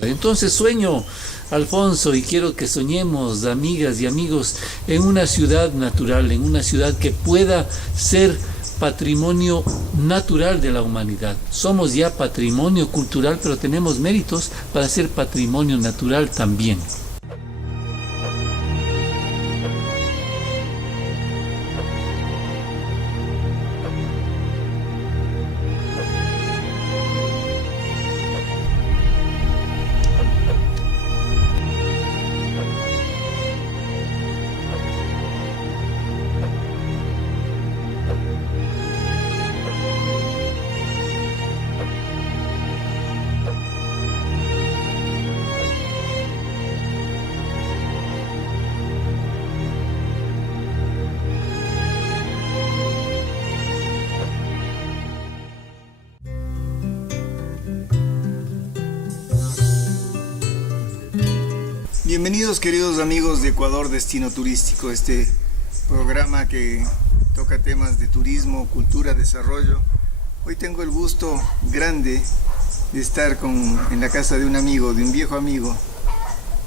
Entonces sueño, Alfonso, y quiero que soñemos, amigas y amigos, en una ciudad natural, en una ciudad que pueda ser patrimonio natural de la humanidad. Somos ya patrimonio cultural, pero tenemos méritos para ser patrimonio natural también. Bienvenidos queridos amigos de Ecuador Destino Turístico, este programa que toca temas de turismo, cultura, desarrollo. Hoy tengo el gusto grande de estar en la casa de un amigo, de un viejo amigo,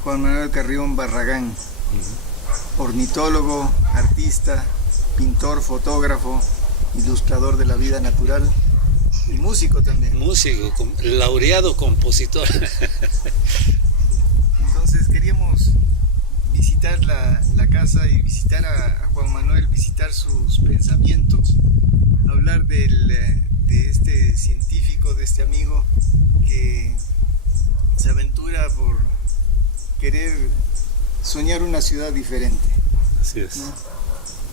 Juan Manuel Carrión Barragán, ornitólogo, artista, pintor, fotógrafo, ilustrador de la vida natural y músico también. Músico, laureado compositor. Entonces queríamos visitar la casa y visitar a Juan Manuel, visitar sus pensamientos, hablar de este científico, de este amigo que se aventura por querer soñar una ciudad diferente. Así es. ¿No?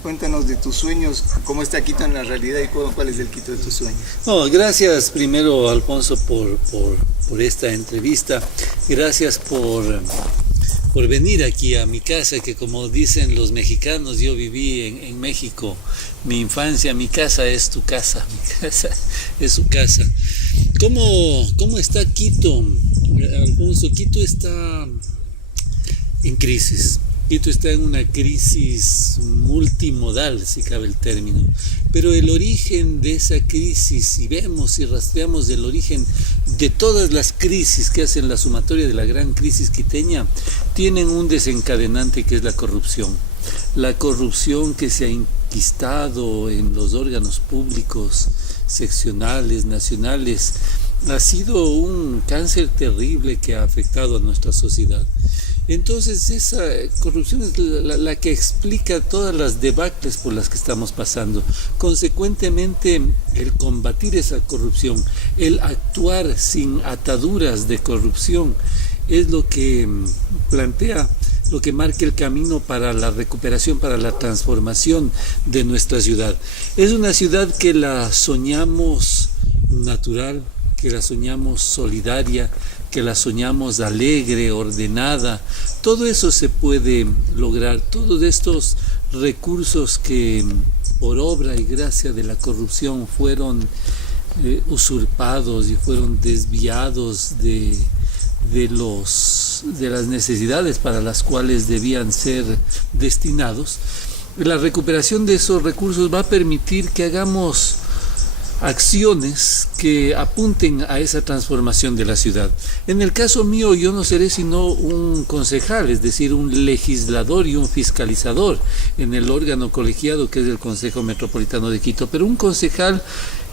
Cuéntanos de tus sueños, cómo está Quito en la realidad y cuál es el Quito de tus sueños. No, gracias primero, Alfonso, por esta entrevista. Gracias por venir aquí a mi casa, que como dicen los mexicanos, yo viví en México mi infancia. Mi casa es tu casa, mi casa es su casa. ¿Cómo está Quito, Alfonso? Quito está en crisis. Quito está en una crisis multimodal, si cabe el término, pero el origen de esa crisis, si vemos y rastreamos el origen de todas las crisis que hacen la sumatoria de la gran crisis quiteña, tienen un desencadenante que es la corrupción. La corrupción que se ha enquistado en los órganos públicos, seccionales, nacionales, ha sido un cáncer terrible que ha afectado a nuestra sociedad. Entonces esa corrupción es la que explica todas las debacles por las que estamos pasando. Consecuentemente, el combatir esa corrupción, el actuar sin ataduras de corrupción, es lo que plantea, lo que marca el camino para la recuperación, para la transformación de nuestra ciudad. Es una ciudad que la soñamos natural, que la soñamos solidaria, que la soñamos alegre, ordenada. Todo eso se puede lograr. Todos estos recursos que por obra y gracia de la corrupción fueron usurpados y fueron desviados de las necesidades para las cuales debían ser destinados. La recuperación de esos recursos va a permitir que hagamos acciones que apunten a esa transformación de la ciudad. En el caso mío, yo no seré sino un concejal, es decir, un legislador y un fiscalizador en el órgano colegiado que es el Consejo Metropolitano de Quito, pero un concejal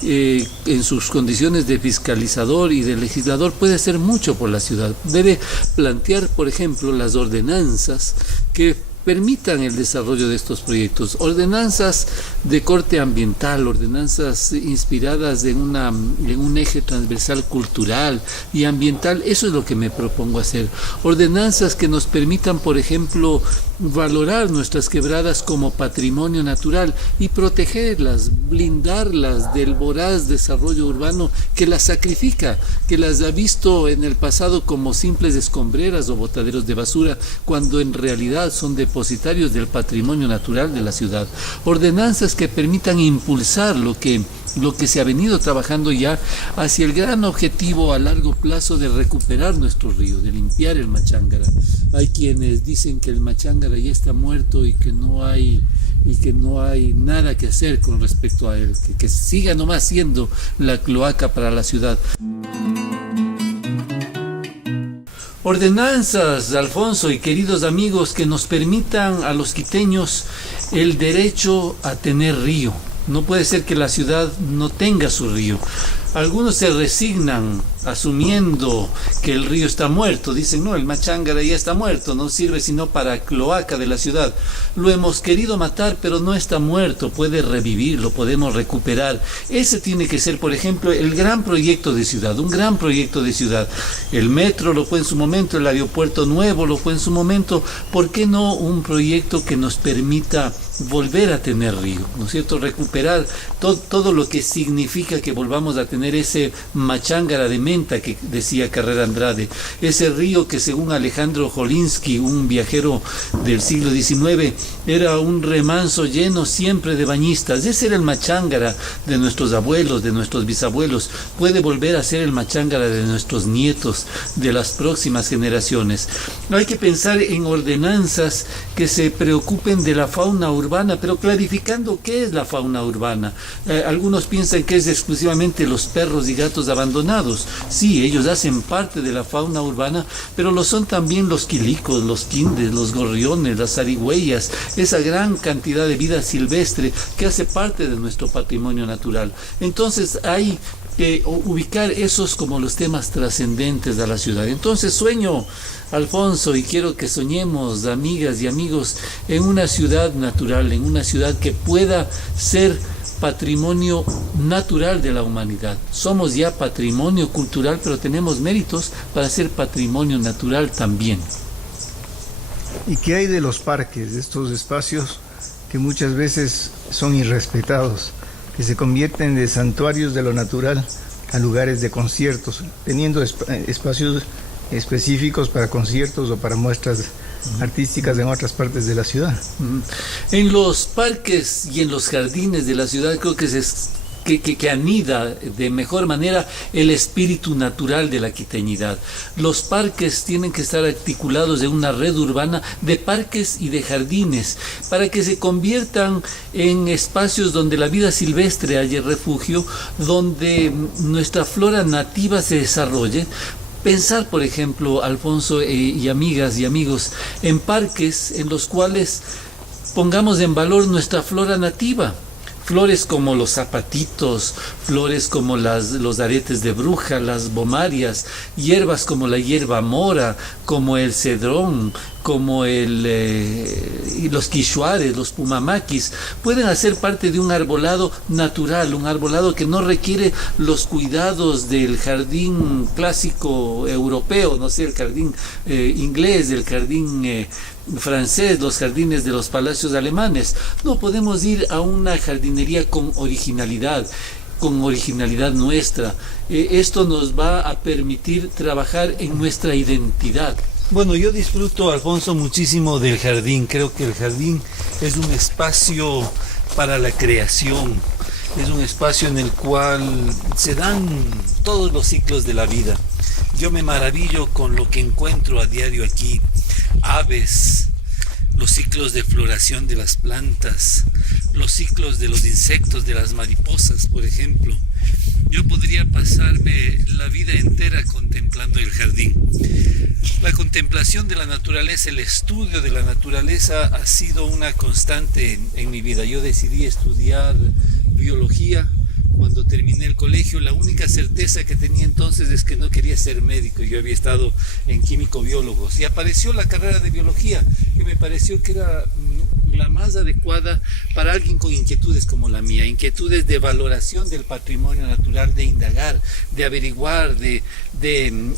en sus condiciones de fiscalizador y de legislador puede hacer mucho por la ciudad. Debe plantear, por ejemplo, las ordenanzas que permitan el desarrollo de estos proyectos, ordenanzas de corte ambiental, ordenanzas inspiradas en un eje transversal cultural y ambiental. Eso es lo que me propongo hacer, ordenanzas que nos permitan, por ejemplo, valorar nuestras quebradas como patrimonio natural y protegerlas, blindarlas del voraz desarrollo urbano que las sacrifica, que las ha visto en el pasado como simples escombreras o botaderos de basura, cuando en realidad son depositarios del patrimonio natural de la ciudad. Ordenanzas que permitan impulsar lo que se ha venido trabajando ya hacia el gran objetivo a largo plazo de recuperar nuestro río, de limpiar el Machángara. Hay quienes dicen que el Machángara ya está muerto y que no hay nada que hacer con respecto a él, que siga nomás siendo la cloaca para la ciudad. Ordenanzas, Alfonso y queridos amigos, que nos permitan a los quiteños el derecho a tener río. No puede ser que la ciudad no tenga su río. Algunos se resignan asumiendo que el río está muerto. Dicen, no, el Machángara ya está muerto, no sirve sino para cloaca de la ciudad. Lo hemos querido matar, pero no está muerto, puede revivir, lo podemos recuperar. Ese tiene que ser, por ejemplo, el gran proyecto de ciudad, un gran proyecto de ciudad. El metro lo fue en su momento, el aeropuerto nuevo lo fue en su momento. ¿Por qué no un proyecto que nos permita volver a tener río, ¿no es cierto? Recuperar todo lo que significa que volvamos a tener ese Machángara de menta que decía Carrera Andrade, ese río que según Alejandro Jolinsky, un viajero del siglo XIX, era un remanso lleno siempre de bañistas. Ese era el Machángara de nuestros abuelos, de nuestros bisabuelos. Puede volver a ser el Machángara de nuestros nietos, de las próximas generaciones. Hay que pensar en ordenanzas que se preocupen de la fauna urbana, pero clarificando qué es la fauna urbana. Algunos piensan que es exclusivamente los perros y gatos abandonados. Sí, ellos hacen parte de la fauna urbana, pero lo son también los quilicos, los quindes, los gorriones, las zarigüeyas, esa gran cantidad de vida silvestre que hace parte de nuestro patrimonio natural. Entonces hay que ubicar esos como los temas trascendentes de la ciudad. Entonces sueño, Alfonso, y quiero que soñemos, amigas y amigos, en una ciudad natural, en una ciudad que pueda ser patrimonio natural de la humanidad. Somos ya patrimonio cultural, pero tenemos méritos para ser patrimonio natural también. ¿Y qué hay de los parques, de estos espacios que muchas veces son irrespetados, que se convierten de santuarios de lo natural a lugares de conciertos, teniendo espacios específicos para conciertos o para muestras artísticas en otras partes de la ciudad? En los parques y en los jardines de la ciudad creo que anida de mejor manera el espíritu natural de la quiteñidad. Los parques tienen que estar articulados en una red urbana de parques y de jardines para que se conviertan en espacios donde la vida silvestre haya refugio, donde nuestra flora nativa se desarrolle. Pensar, por ejemplo, Alfonso y amigas y amigos, en parques en los cuales pongamos en valor nuestra flora nativa. Flores como los zapatitos, flores como los aretes de bruja, las bomarias, hierbas como la hierba mora, como el cedrón, como los quichuares, los pumamaquis, pueden hacer parte de un arbolado natural, un arbolado que no requiere los cuidados del jardín clásico europeo, no sé, el jardín inglés, el jardín francés, los jardines de los palacios alemanes. No, podemos ir a una jardinería con originalidad nuestra. Esto nos va a permitir trabajar en nuestra identidad. Bueno, yo disfruto, Alfonso, muchísimo del jardín. Creo que el jardín es un espacio para la creación, es un espacio en el cual se dan todos los ciclos de la vida. Yo me maravillo con lo que encuentro a diario aquí: aves, los ciclos de floración de las plantas, los ciclos de los insectos, de las mariposas, por ejemplo. Yo podría pasarme la vida entera contemplando el jardín. La contemplación de la naturaleza, el estudio de la naturaleza ha sido una constante en mi vida. Yo decidí estudiar biología cuando terminé el colegio. La única certeza que tenía entonces es que no quería ser médico. Yo había estado en químico-biólogos y apareció la carrera de biología, que me pareció que era la más adecuada para alguien con inquietudes como la mía, inquietudes de valoración del patrimonio natural, de indagar, de averiguar, de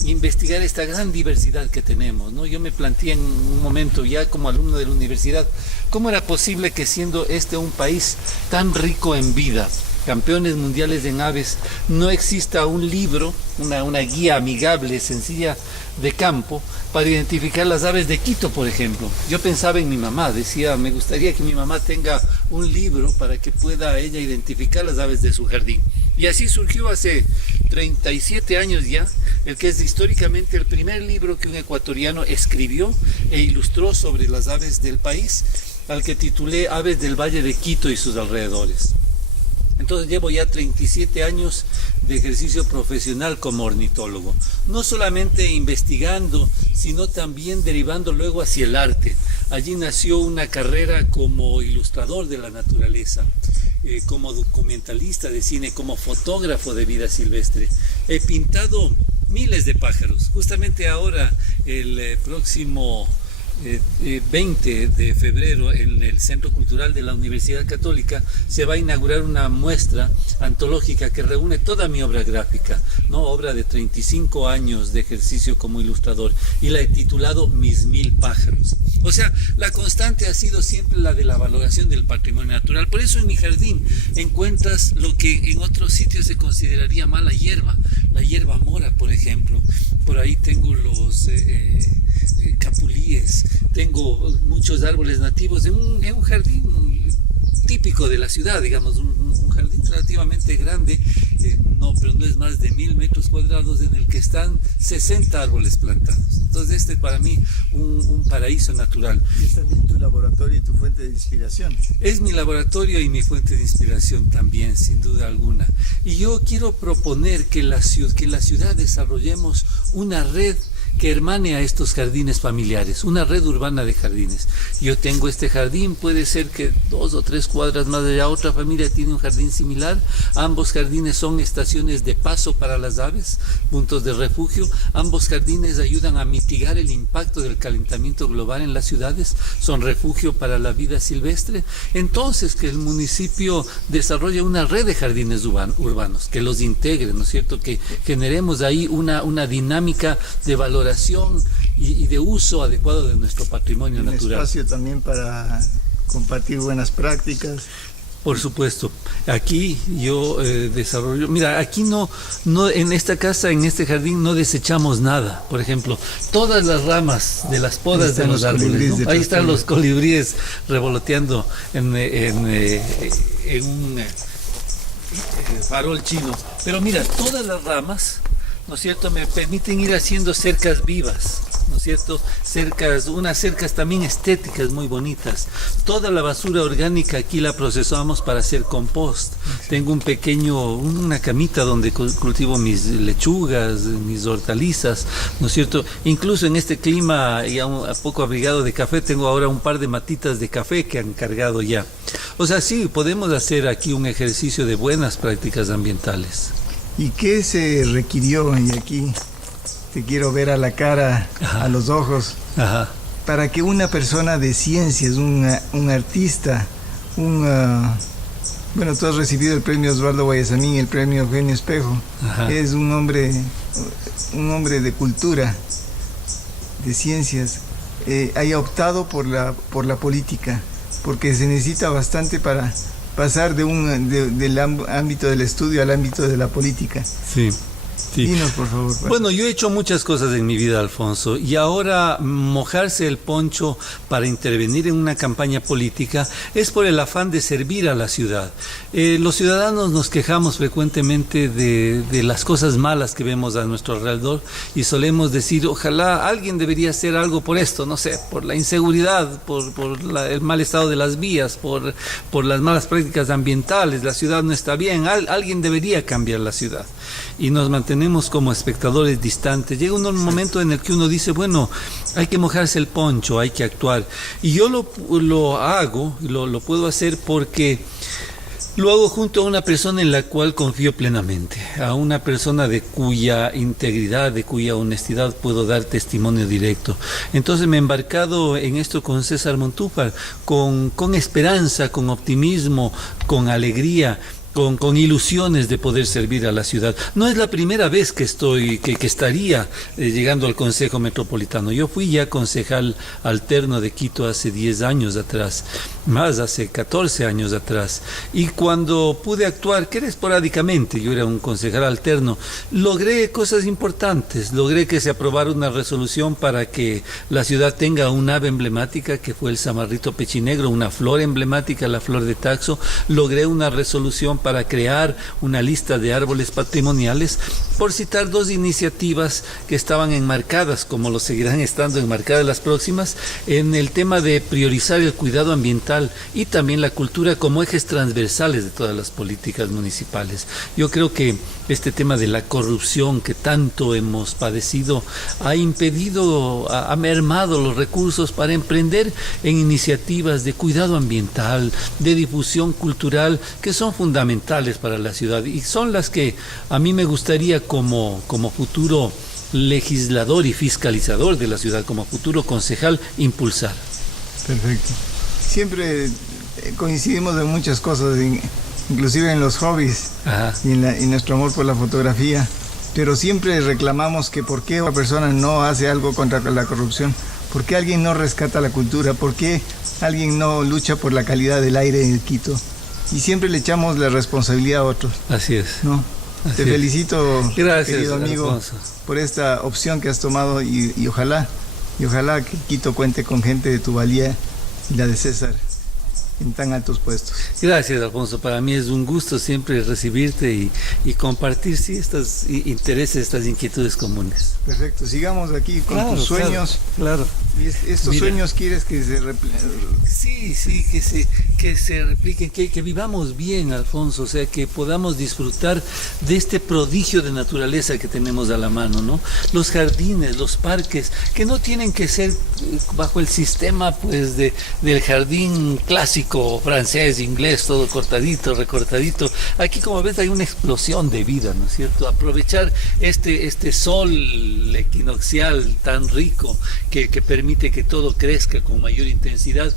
investigar esta gran diversidad que tenemos, ¿no? Yo me planteé en un momento, ya como alumno de la universidad, cómo era posible que, siendo este un país tan rico en vida, campeones mundiales en aves, no exista un libro, una guía amigable, sencilla, de campo para identificar las aves de Quito, por ejemplo. Yo pensaba en mi mamá, decía, me gustaría que mi mamá tenga un libro para que pueda ella identificar las aves de su jardín. Y así surgió hace 37 años ya, el que es históricamente el primer libro que un ecuatoriano escribió e ilustró sobre las aves del país, al que titulé Aves del Valle de Quito y sus alrededores. Entonces llevo ya 37 años de ejercicio profesional como ornitólogo, no solamente investigando, sino también derivando luego hacia el arte. Allí nació una carrera como ilustrador de la naturaleza, como documentalista de cine, como fotógrafo de vida silvestre. He pintado miles de pájaros. Justamente ahora, el próximo 20 de febrero, en el Centro Cultural de la Universidad Católica, se va a inaugurar una muestra antológica que reúne toda mi obra gráfica, ¿no? Obra de 35 años de ejercicio como ilustrador, y la he titulado Mis 1000 pájaros. O sea, la constante ha sido siempre la de la valoración del patrimonio natural. Por eso en mi jardín encuentras lo que en otros sitios se consideraría mala hierba, la hierba mora, por ejemplo. Por ahí tengo los capulíes, tengo muchos árboles nativos en un jardín típico de la ciudad, digamos, un jardín relativamente grande, pero no es más de 1000 metros cuadrados, en el que están 60 árboles plantados. Entonces este es para mí un paraíso natural. Y es también tu laboratorio y tu fuente de inspiración. Es mi laboratorio y mi fuente de inspiración también, sin duda alguna. Y yo quiero proponer que en la ciudad desarrollemos una red que hermane a estos jardines familiares, una red urbana de jardines. Yo tengo este jardín, puede ser que 2 o 3 cuadras más allá otra familia tiene un jardín similar. Ambos jardines son estaciones de paso para las aves, puntos de refugio. Ambos jardines ayudan a mitigar el impacto del calentamiento global en las ciudades, son refugio para la vida silvestre. Entonces, que el municipio desarrolle una red de jardines urbanos, que los integre, ¿no es cierto? Que generemos ahí una dinámica de valoración y de uso adecuado de nuestro patrimonio natural. Un espacio también para compartir buenas prácticas. Por supuesto, aquí yo desarrollo, mira, aquí no en esta casa, en este jardín no desechamos nada. Por ejemplo, todas las ramas de las podas de los árboles, ¿no? Ahí están los colibríes revoloteando en un farol chino. Pero mira, todas las ramas, ¿no es cierto?, me permiten ir haciendo cercas vivas, ¿no es cierto? Unas cercas también estéticas muy bonitas. Toda la basura orgánica aquí la procesamos para hacer compost. Tengo una camita donde cultivo mis lechugas, mis hortalizas, ¿no es cierto? Incluso en este clima ya un poco abrigado de café, tengo ahora un par de matitas de café que han cargado ya. O sea, sí, podemos hacer aquí un ejercicio de buenas prácticas ambientales. ¿Y qué se requirió? Y aquí te quiero ver a la cara, ajá, a los ojos, ajá, para que una persona de ciencias, un artista, bueno, tú has recibido el premio Osvaldo Guayasamín, el premio Eugenio Espejo, ajá, es un hombre de cultura, de ciencias, haya optado por la política, porque se necesita bastante para pasar del ámbito del estudio al ámbito de la política. Sí. Sí. Dinos, por favor. Bueno, yo he hecho muchas cosas en mi vida, Alfonso, y ahora mojarse el poncho para intervenir en una campaña política es por el afán de servir a la ciudad. Los ciudadanos nos quejamos frecuentemente de las cosas malas que vemos a nuestro alrededor y solemos decir, ojalá alguien debería hacer algo por esto, no sé, por la inseguridad, por el mal estado de las vías, por las malas prácticas ambientales, la ciudad no está bien, alguien debería cambiar la ciudad. Y nos mantenemos como espectadores distantes. Llega un momento en el que uno dice, bueno, hay que mojarse el poncho, hay que actuar. Y yo lo hago, lo puedo hacer porque lo hago junto a una persona en la cual confío plenamente, a una persona de cuya integridad, de cuya honestidad puedo dar testimonio directo. Entonces me he embarcado en esto con César Montúfar, con esperanza, con optimismo, con alegría, con ilusiones de poder servir a la ciudad. No es la primera vez que estaría llegando al Consejo Metropolitano. Yo fui ya concejal alterno de Quito hace 10 años atrás, más hace 14 años atrás. Y cuando pude actuar, que era esporádicamente, yo era un concejal alterno, logré cosas importantes. Logré que se aprobara una resolución para que la ciudad tenga un ave emblemática, que fue el zamarrito pechinegro, una flor emblemática, la flor de Taxo. Logré una resolución para crear una lista de árboles patrimoniales, por citar dos iniciativas que estaban enmarcadas, como lo seguirán estando enmarcadas las próximas, en el tema de priorizar el cuidado ambiental y también la cultura como ejes transversales de todas las políticas municipales. Yo creo que este tema de la corrupción que tanto hemos padecido ha impedido, ha mermado los recursos para emprender en iniciativas de cuidado ambiental, de difusión cultural, que son fundamentales para la ciudad y son las que a mí me gustaría como futuro legislador y fiscalizador de la ciudad, como futuro concejal, impulsar. Perfecto. Siempre coincidimos en muchas cosas, inclusive en los hobbies y en nuestro amor por la fotografía, pero siempre reclamamos que por qué una persona no hace algo contra la corrupción, por qué alguien no rescata la cultura, por qué alguien no lucha por la calidad del aire en Quito, y siempre le echamos la responsabilidad a otros. Así es. ¿No? Te felicito, gracias, querido amigo, Alfonso, por esta opción que has tomado y ojalá que Quito cuente con gente de tu valía y la de César en tan altos puestos. Gracias, Alfonso. Para mí es un gusto siempre recibirte y compartir estos intereses, estas inquietudes comunes. Perfecto. Sigamos aquí con tus sueños. Claro. ¿Y estos sueños quieres que se repliquen? Sí, que se repliquen, que vivamos bien, Alfonso, o sea, que podamos disfrutar de este prodigio de naturaleza que tenemos a la mano, ¿no? Los jardines, los parques, que no tienen que ser bajo el sistema, pues, del jardín clásico, francés, inglés, todo cortadito, recortadito. Aquí, como ves, hay una explosión de vida, ¿no es cierto? Aprovechar este sol equinoccial tan rico que permite que todo crezca con mayor intensidad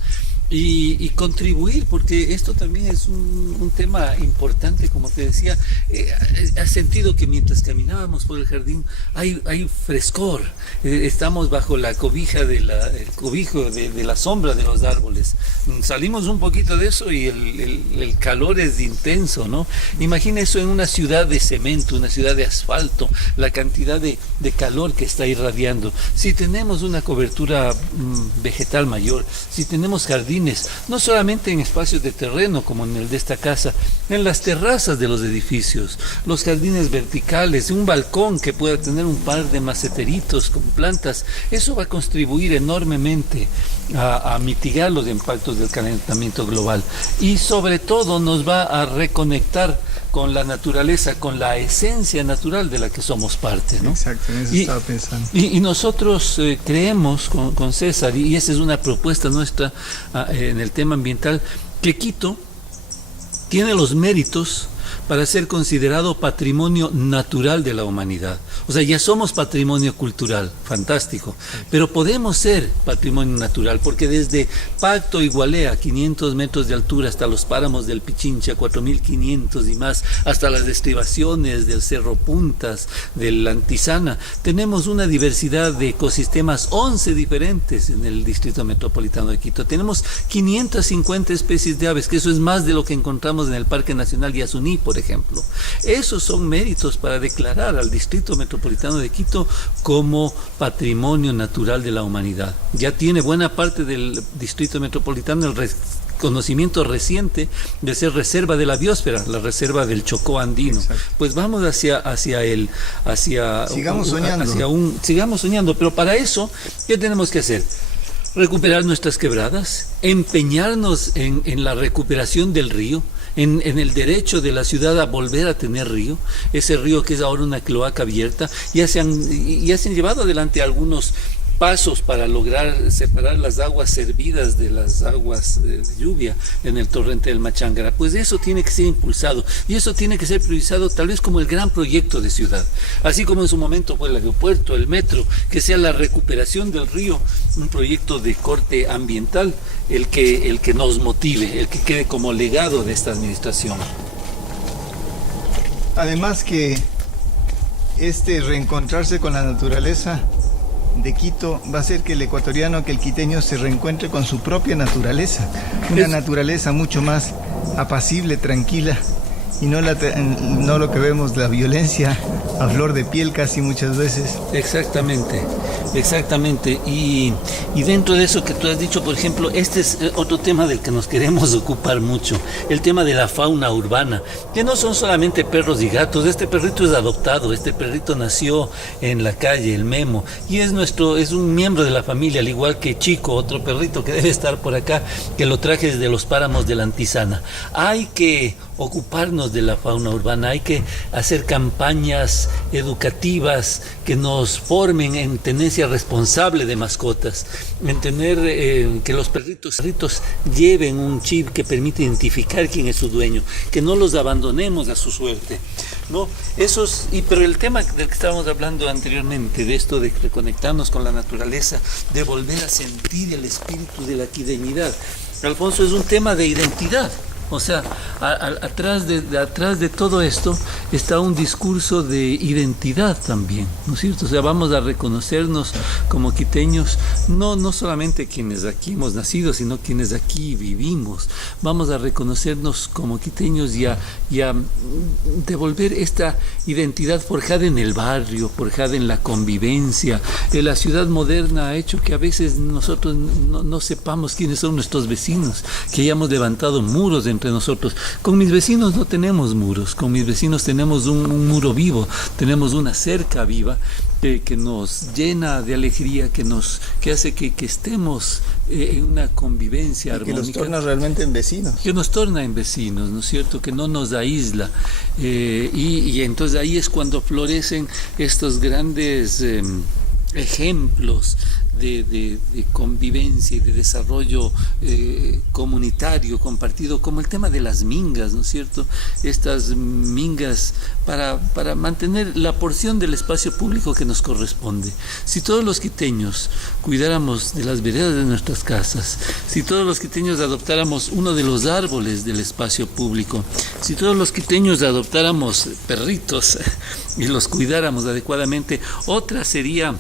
y contribuir, porque esto también es un tema importante, como te decía. Has sentido que mientras caminábamos por el jardín hay frescor, estamos bajo la cobija el cobijo de la sombra de los árboles, salimos un poquito de eso y el calor es intenso, ¿no? Imagina eso en una ciudad de cemento, una ciudad de asfalto, la cantidad de calor que está irradiando. Si tenemos una cobertura vegetal mayor, si tenemos jardines, no solamente en espacios de terreno como en el de esta casa, en las terrazas de los edificios, los jardines verticales, un balcón que pueda tener un par de maceteritos con plantas, eso va a contribuir enormemente a mitigar los impactos del calentamiento global y sobre todo nos va a reconectar con la naturaleza, con la esencia natural de la que somos parte, ¿no? Exacto, en eso estaba pensando. Y nosotros creemos con César, y esa es una propuesta nuestra en el tema ambiental, que Quito tiene los méritos para ser considerado patrimonio natural de la humanidad. O sea, ya somos patrimonio cultural, fantástico, pero podemos ser patrimonio natural, porque desde Pacto Igualea, 500 metros de altura, hasta los páramos del Pichincha, 4.500 y más, hasta las estribaciones del Cerro Puntas, del Antizana, tenemos una diversidad de ecosistemas, 11 diferentes en el Distrito Metropolitano de Quito. Tenemos 550 especies de aves, que eso es más de lo que encontramos en el Parque Nacional Yasuní, por ejemplo. Esos son méritos para declarar al Distrito Metropolitano de Quito como patrimonio natural de la humanidad. Ya tiene buena parte del Distrito Metropolitano el reconocimiento reciente de ser reserva de la biosfera, la reserva del Chocó andino. Exacto. Pues vamos sigamos soñando, pero para eso, ¿qué tenemos que hacer? Recuperar nuestras quebradas, empeñarnos en la recuperación del río, en el derecho de la ciudad a volver a tener río, ese río que es ahora una cloaca abierta. Ya se han llevado adelante algunos pasos para lograr separar las aguas servidas de las aguas de lluvia en el torrente del Machángara. Pues eso tiene que ser impulsado y eso tiene que ser priorizado tal vez como el gran proyecto de ciudad, así como en su momento fue el aeropuerto, el metro, que sea la recuperación del río, un proyecto de corte ambiental, el que nos motive, el que quede como legado de esta administración. Además que reencontrarse con la naturaleza de Quito va a hacer que el ecuatoriano, que el quiteño se reencuentre con su propia naturaleza, una naturaleza mucho más apacible, tranquila, y no lo que vemos, la violencia a flor de piel casi muchas veces. Exactamente. Exactamente, y dentro de eso que tú has dicho, por ejemplo, este es otro tema del que nos queremos ocupar mucho, el tema de la fauna urbana, que no son solamente perros y gatos. Este perrito es adoptado, este perrito nació en la calle, el Memo, y es un miembro de la familia, al igual que Chico, otro perrito que debe estar por acá, que lo traje desde los páramos de la Antisana. Hay que ocuparnos de la fauna urbana, hay que hacer campañas educativas que nos formen en tenencia responsable de mascotas, en tener que los perritos lleven un chip que permite identificar quién es su dueño, que no los abandonemos a su suerte, ¿no? Pero el tema del que estábamos hablando anteriormente, de esto de reconectarnos con la naturaleza, de volver a sentir el espíritu de la quideñidad, Alfonso, es un tema de identidad. O sea, atrás de todo esto está un discurso de identidad también, ¿no es cierto? O sea, vamos a reconocernos como quiteños, no solamente quienes aquí hemos nacido, sino quienes aquí vivimos. Vamos a reconocernos como quiteños y a devolver esta identidad forjada en el barrio, forjada en la convivencia. La ciudad moderna ha hecho que a veces nosotros no sepamos quiénes son nuestros vecinos, que hayamos levantado muros entre nosotros. Con mis vecinos no tenemos muros, con mis vecinos tenemos un muro vivo, tenemos una cerca viva que nos llena de alegría, que hace que estemos en una convivencia armónica. Que nos torna realmente en vecinos. Que nos torna en vecinos, ¿no es cierto? Que no nos aísla. Y entonces ahí es cuando florecen estos grandes ejemplos de convivencia y de desarrollo comunitario, compartido, como el tema de las mingas, ¿no es cierto? Estas mingas para mantener la porción del espacio público que nos corresponde. Si todos los quiteños cuidáramos de las veredas de nuestras casas, si todos los quiteños adoptáramos uno de los árboles del espacio público, si todos los quiteños adoptáramos perritos y los cuidáramos adecuadamente, otra sería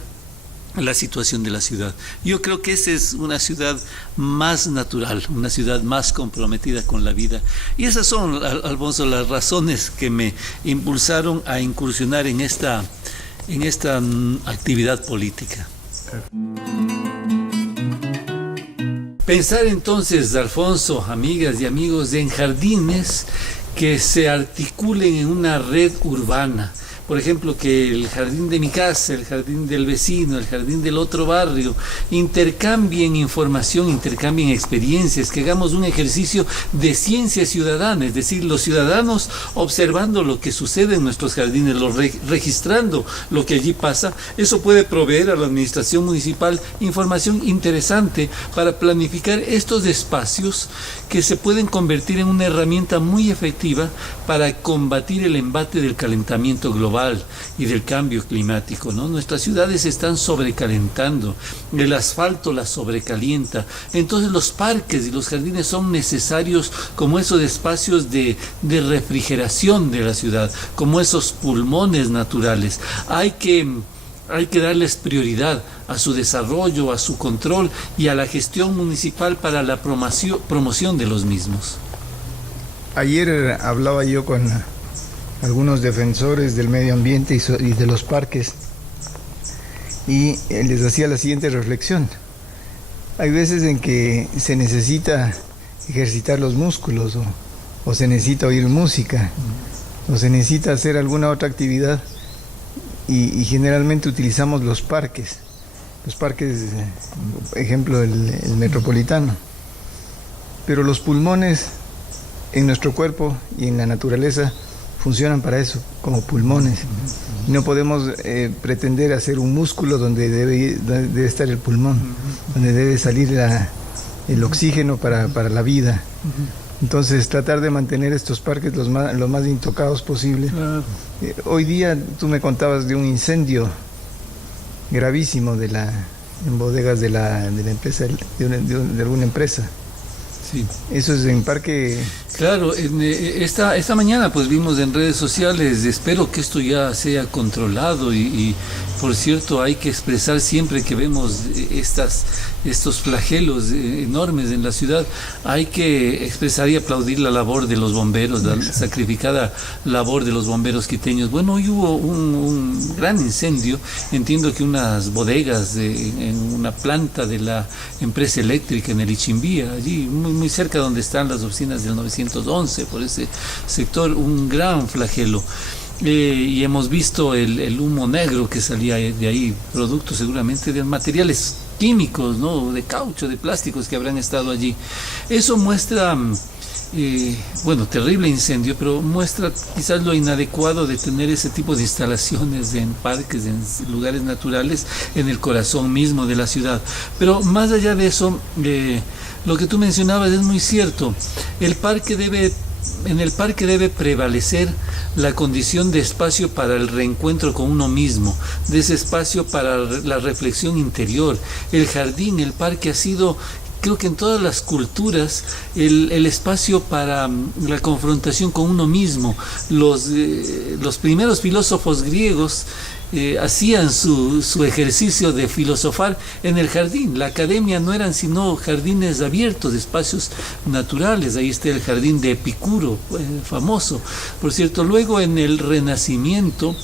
la situación de la ciudad. Yo creo que esa es una ciudad más natural, una ciudad más comprometida con la vida. Y esas son, Alfonso, las razones que me impulsaron a incursionar en esta actividad política. Pensar entonces, Alfonso, amigas y amigos, en jardines que se articulen en una red urbana. Por ejemplo, que el jardín de mi casa, el jardín del vecino, el jardín del otro barrio, intercambien información, intercambien experiencias, que hagamos un ejercicio de ciencia ciudadana, es decir, los ciudadanos observando lo que sucede en nuestros jardines, registrando lo que allí pasa. Eso puede proveer a la administración municipal información interesante para planificar estos espacios que se pueden convertir en una herramienta muy efectiva para combatir el embate del calentamiento global y del cambio climático, ¿no? Nuestras ciudades se están sobrecalentando, el asfalto las sobrecalienta, entonces los parques y los jardines son necesarios como esos espacios de refrigeración de la ciudad, como esos pulmones naturales. Hay que darles prioridad a su desarrollo, a su control y a la gestión municipal para la promoción de los mismos. Ayer hablaba yo con algunos defensores del medio ambiente y de los parques y les hacía la siguiente reflexión. Hay veces en que se necesita ejercitar los músculos o se necesita oír música o se necesita hacer alguna otra actividad y generalmente utilizamos los parques, ejemplo el metropolitano, pero los pulmones en nuestro cuerpo y en la naturaleza funcionan para eso, como pulmones. No podemos pretender hacer un músculo donde debe estar el pulmón, donde debe salir el oxígeno para la vida. Entonces, tratar de mantener estos parques lo más intocados posible. Claro. Hoy día tú me contabas de un incendio gravísimo en bodegas de la empresa, de alguna empresa. Sí. Eso es en parque. Claro, esta mañana pues vimos en redes sociales, espero que esto ya sea controlado y Por cierto, hay que expresar siempre que vemos estos flagelos enormes en la ciudad, hay que expresar y aplaudir la labor de los bomberos, la sacrificada labor de los bomberos quiteños. Bueno, hoy hubo un gran incendio, entiendo que unas bodegas en una planta de la empresa eléctrica en el Ichimbía, allí muy, muy cerca donde están las oficinas del 911, por ese sector, un gran flagelo. Y hemos visto el humo negro que salía de ahí, producto seguramente de materiales químicos, ¿no? De caucho, de plásticos que habrán estado allí. Eso muestra, bueno, terrible incendio, pero muestra quizás lo inadecuado de tener ese tipo de instalaciones en parques, en lugares naturales, en el corazón mismo de la ciudad. Pero más allá de eso, lo que tú mencionabas es muy cierto. En el parque debe prevalecer la condición de espacio para el reencuentro con uno mismo, de ese espacio para la reflexión interior. El jardín, el parque ha sido, creo que en todas las culturas, el espacio para la confrontación con uno mismo. Los primeros filósofos griegos hacían su ejercicio de filosofar en el jardín. La academia no eran sino jardines abiertos, espacios naturales. Ahí está el jardín de Epicuro, famoso. Por cierto, luego en el Renacimiento,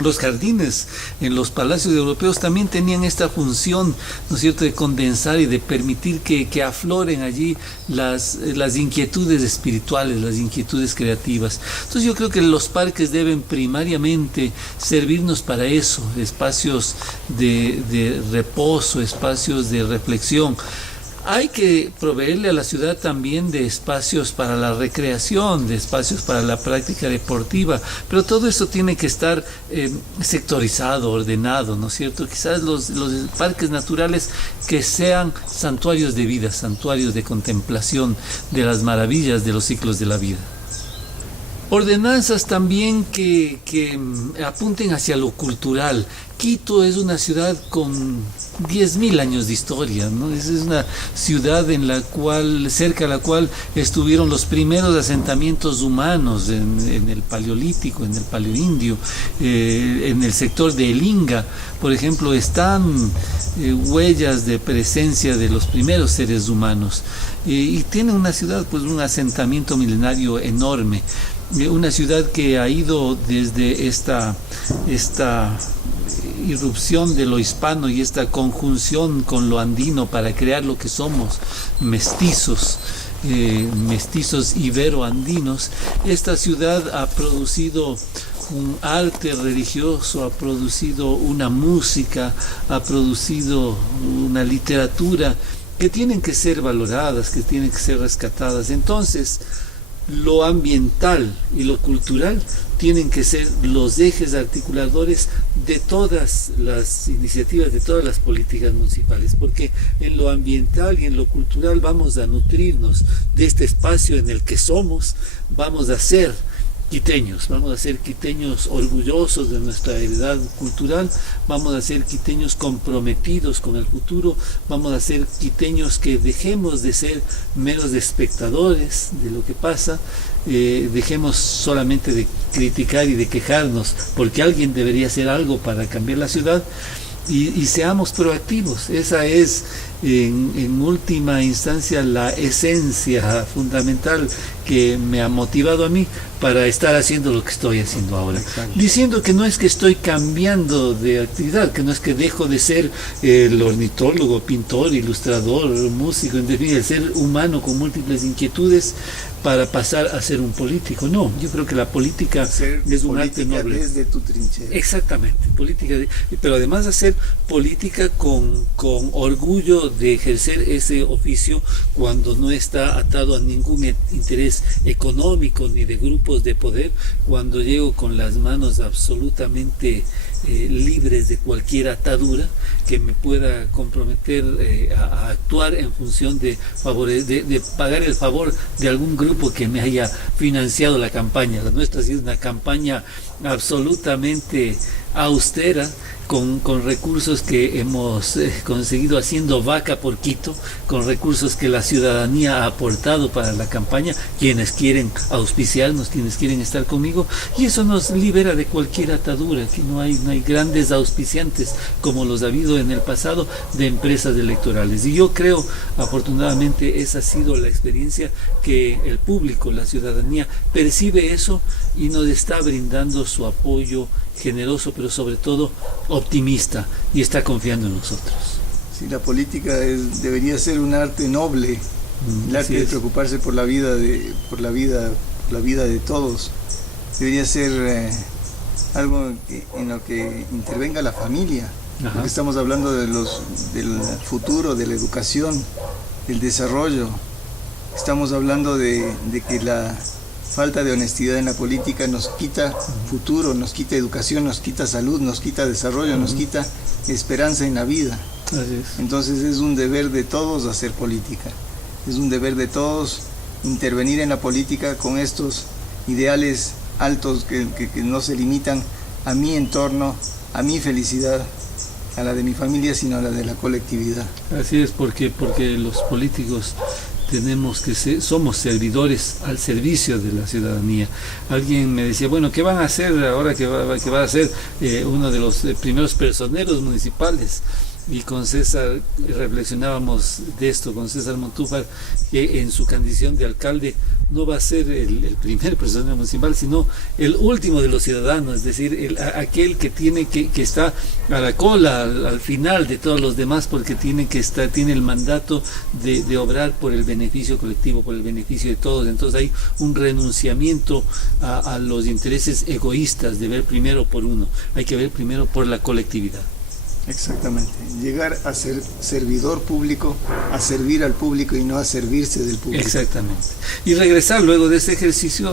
los jardines en los palacios europeos también tenían esta función, ¿no es cierto?, de condensar y de permitir que afloren allí las inquietudes espirituales, las inquietudes creativas. Entonces yo creo que los parques deben primariamente servirnos para eso, espacios de reposo, espacios de reflexión. Hay que proveerle a la ciudad también de espacios para la recreación, de espacios para la práctica deportiva, pero todo eso tiene que estar sectorizado, ordenado, ¿no es cierto? Quizás los parques naturales que sean santuarios de vida, santuarios de contemplación de las maravillas de los ciclos de la vida. Ordenanzas también que apunten hacia lo cultural. Quito es una ciudad con 10.000 años de historia, ¿no? Es una ciudad cerca a la cual estuvieron los primeros asentamientos humanos en el Paleolítico, en el Paleoindio, en el sector de El Inga, por ejemplo, están huellas de presencia de los primeros seres humanos. Y tiene una ciudad, pues un asentamiento milenario enorme. Una ciudad que ha ido desde esta irrupción de lo hispano y esta conjunción con lo andino para crear lo que somos, mestizos ibero-andinos. Esta ciudad ha producido un arte religioso, ha producido una música, ha producido una literatura que tienen que ser valoradas, que tienen que ser rescatadas. Entonces, lo ambiental y lo cultural tienen que ser los ejes articuladores de todas las iniciativas, de todas las políticas municipales, porque en lo ambiental y en lo cultural vamos a nutrirnos de este espacio en el que somos, vamos a ser quiteños, vamos a ser quiteños orgullosos de nuestra heredad cultural, vamos a ser quiteños comprometidos con el futuro, vamos a ser quiteños que dejemos de ser meros espectadores de lo que pasa, dejemos solamente de criticar y de quejarnos porque alguien debería hacer algo para cambiar la ciudad y seamos proactivos. Esa es en última instancia la esencia fundamental que me ha motivado a mí para estar haciendo lo que estoy haciendo ahora. Exacto. Diciendo que no es que estoy cambiando de actividad, que no es que dejo de ser el ornitólogo, pintor, ilustrador, músico, en definitiva, el ser humano con múltiples inquietudes para pasar a ser un político. No, yo creo que la política es un arte noble. Desde tu trinchera. Exactamente, pero además de hacer política con orgullo de ejercer ese oficio cuando no está atado a ningún interés económico ni de grupos de poder, cuando llego con las manos absolutamente libres de cualquier atadura que me pueda comprometer a actuar en función de pagar el favor de algún grupo que me haya financiado la campaña. La nuestra ha sido una campaña absolutamente austera, con recursos que hemos conseguido haciendo vaca por Quito, con recursos que la ciudadanía ha aportado para la campaña, quienes quieren auspiciarnos, quienes quieren estar conmigo, y eso nos libera de cualquier atadura, que no hay hay grandes auspiciantes, como los ha habido en el pasado, de empresas electorales. Y yo creo, afortunadamente, esa ha sido la experiencia que el público, la ciudadanía, percibe eso y nos está brindando su apoyo generoso, pero sobre todo optimista, y está confiando en nosotros. Sí, la política debería ser un arte noble, el arte de preocuparse por la vida de todos. Debería ser algo en lo que intervenga la familia. Porque estamos hablando del futuro, de la educación, del desarrollo. Estamos hablando de que la falta de honestidad en la política nos quita futuro, nos quita educación, nos quita salud, nos quita desarrollo, nos quita esperanza en la vida. Así es. Entonces es un deber de todos hacer política. Es un deber de todos intervenir en la política con estos ideales altos que no se limitan a mi entorno, a mi felicidad, a la de mi familia, sino a la de la colectividad. Así es, porque los políticos tenemos que somos servidores al servicio de la ciudadanía. Alguien me decía, bueno, ¿qué van a hacer ahora que va a ser uno de los primeros personeros municipales? Y con César reflexionábamos de esto, con César Montúfar, que en su condición de alcalde no va a ser el primer personero municipal, sino el último de los ciudadanos, es decir, aquel que está a la cola, al final de todos los demás, porque tiene el mandato de obrar por el beneficio colectivo, por el beneficio de todos. Entonces hay un renunciamiento a los intereses egoístas de ver primero por uno, hay que ver primero por la colectividad. Exactamente, llegar a ser servidor público, a servir al público y no a servirse del público. Exactamente. Y regresar luego de ese ejercicio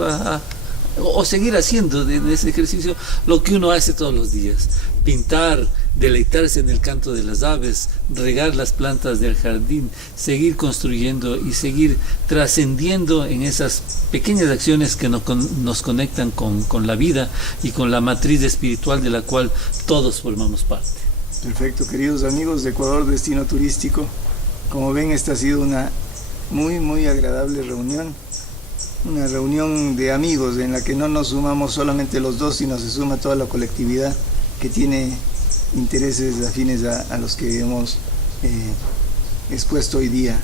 o seguir haciendo de ese ejercicio lo que uno hace todos los días: pintar, deleitarse en el canto de las aves, regar las plantas del jardín, seguir construyendo y seguir trascendiendo en esas pequeñas acciones que nos conectan con la vida y con la matriz espiritual de la cual todos formamos parte. Perfecto, queridos amigos de Ecuador Destino Turístico. Como ven, esta ha sido una muy agradable reunión. Una reunión de amigos en la que no nos sumamos solamente los dos, sino se suma toda la colectividad que tiene intereses afines a los que hemos expuesto hoy día.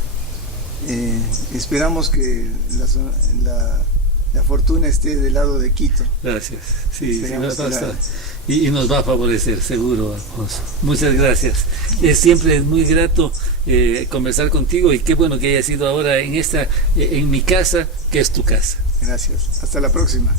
Esperamos que la fortuna esté del lado de Quito. Gracias. Sí, y nos va a favorecer, seguro, Alfonso. Muchas gracias. Siempre es muy grato conversar contigo, y qué bueno que hayas sido ahora en mi casa, que es tu casa. Gracias. Hasta la próxima.